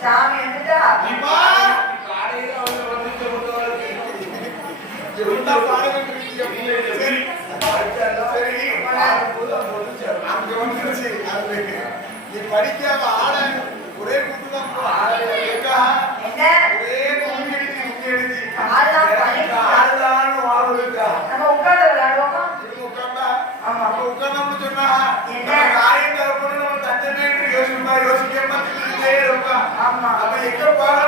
சாமி வந்துட்டா? காலையில வந்து வந்து Ainda para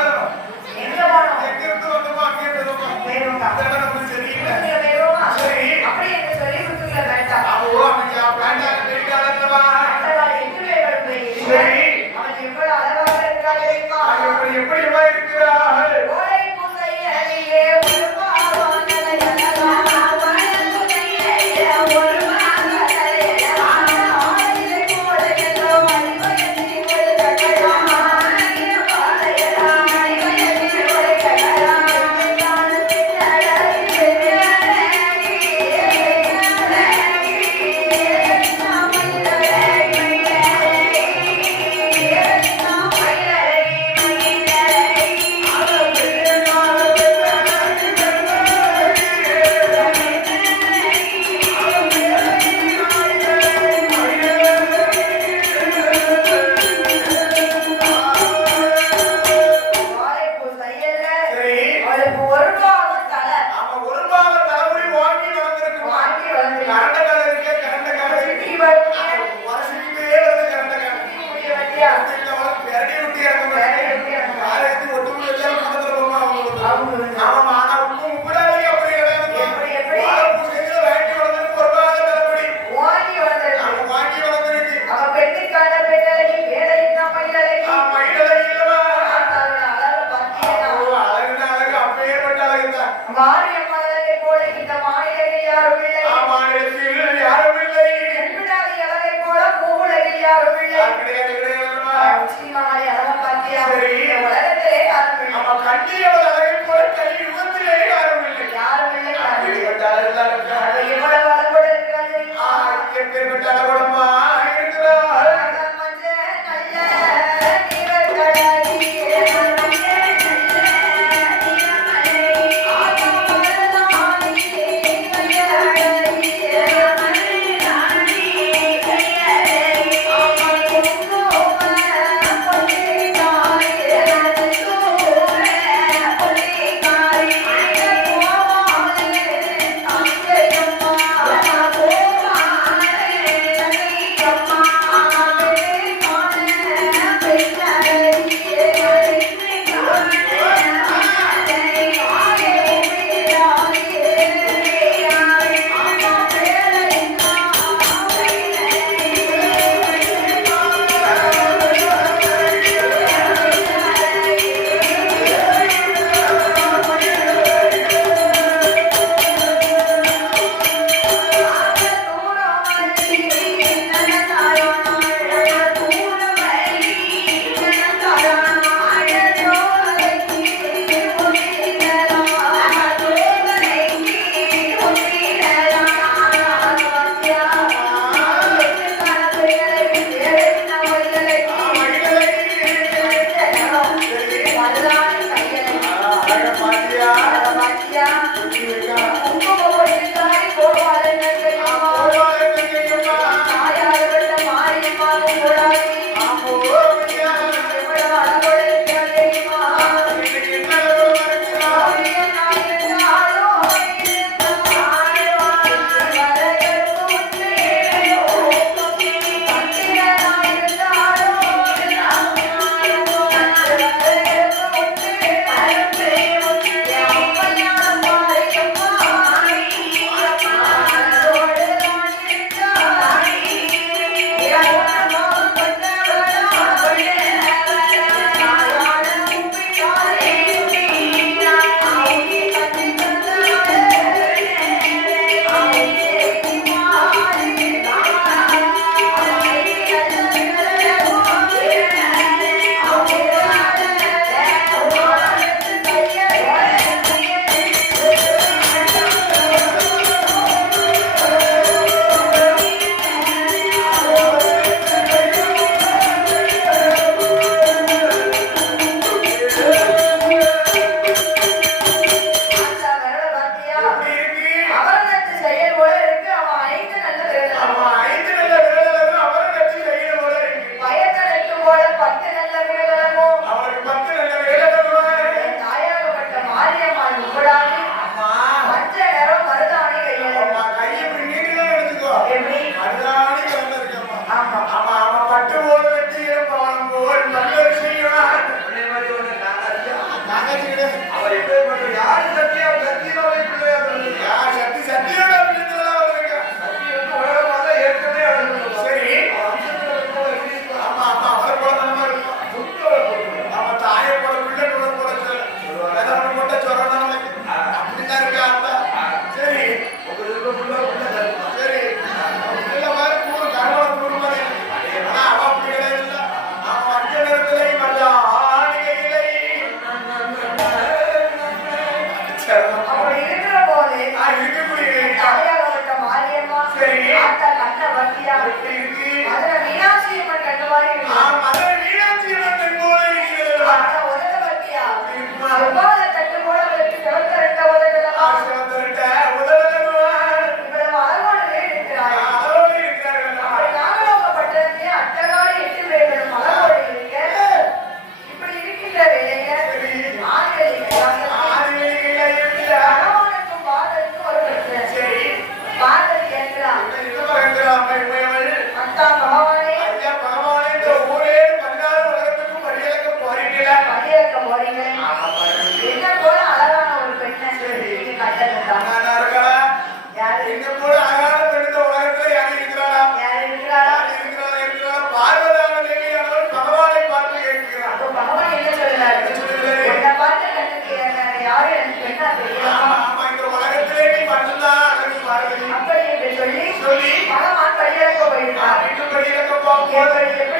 qualquer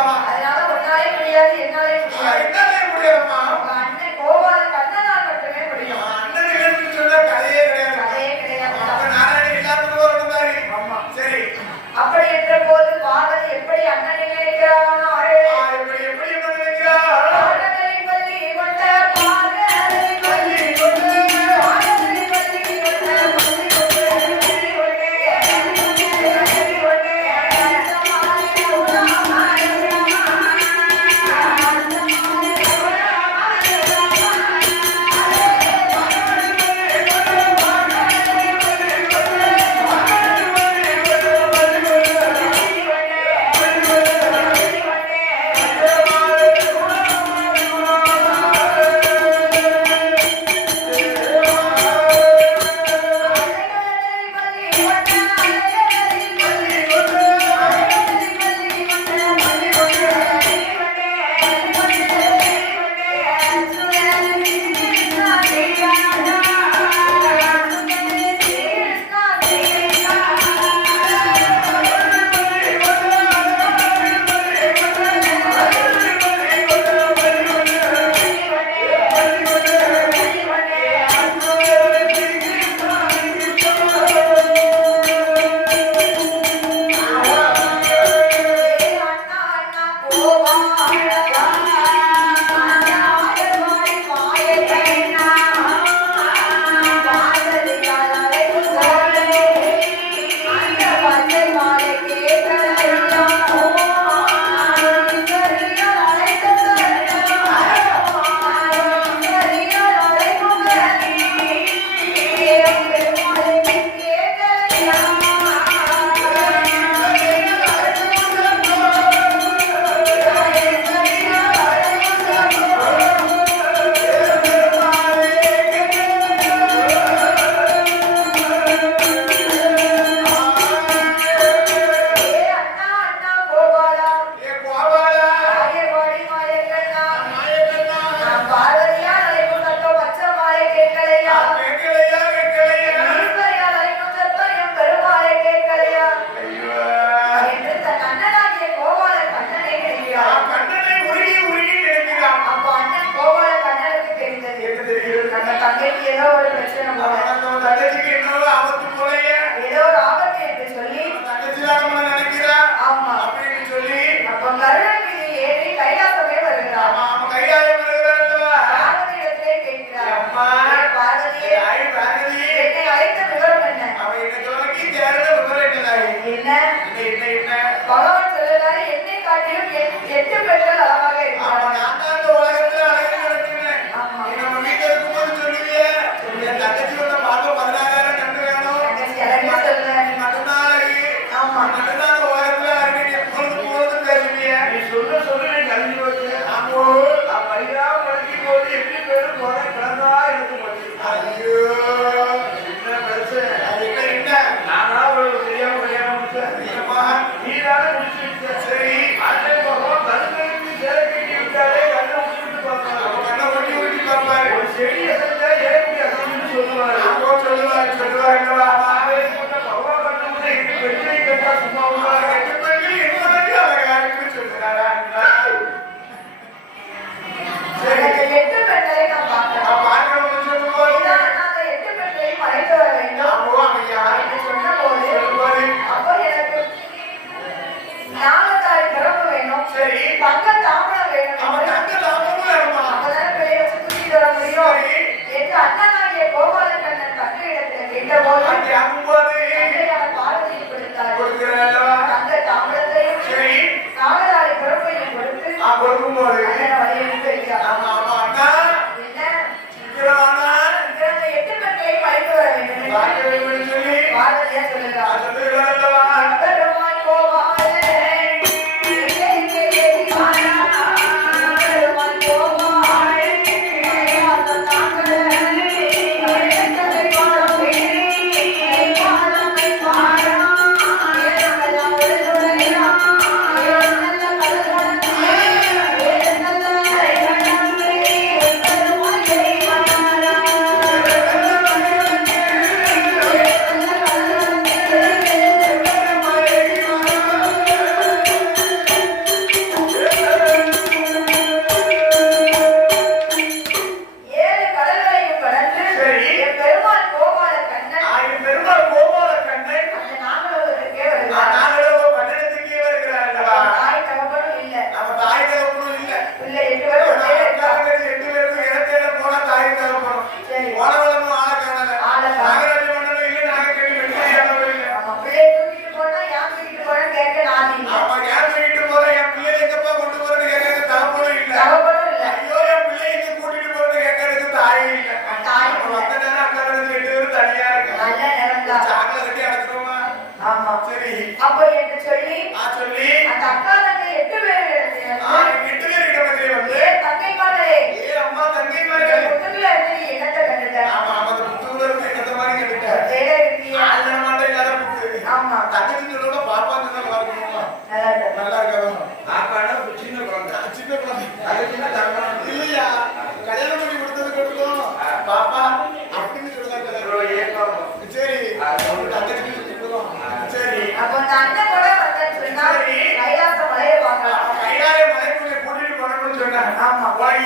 చెడుగా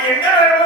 Amém.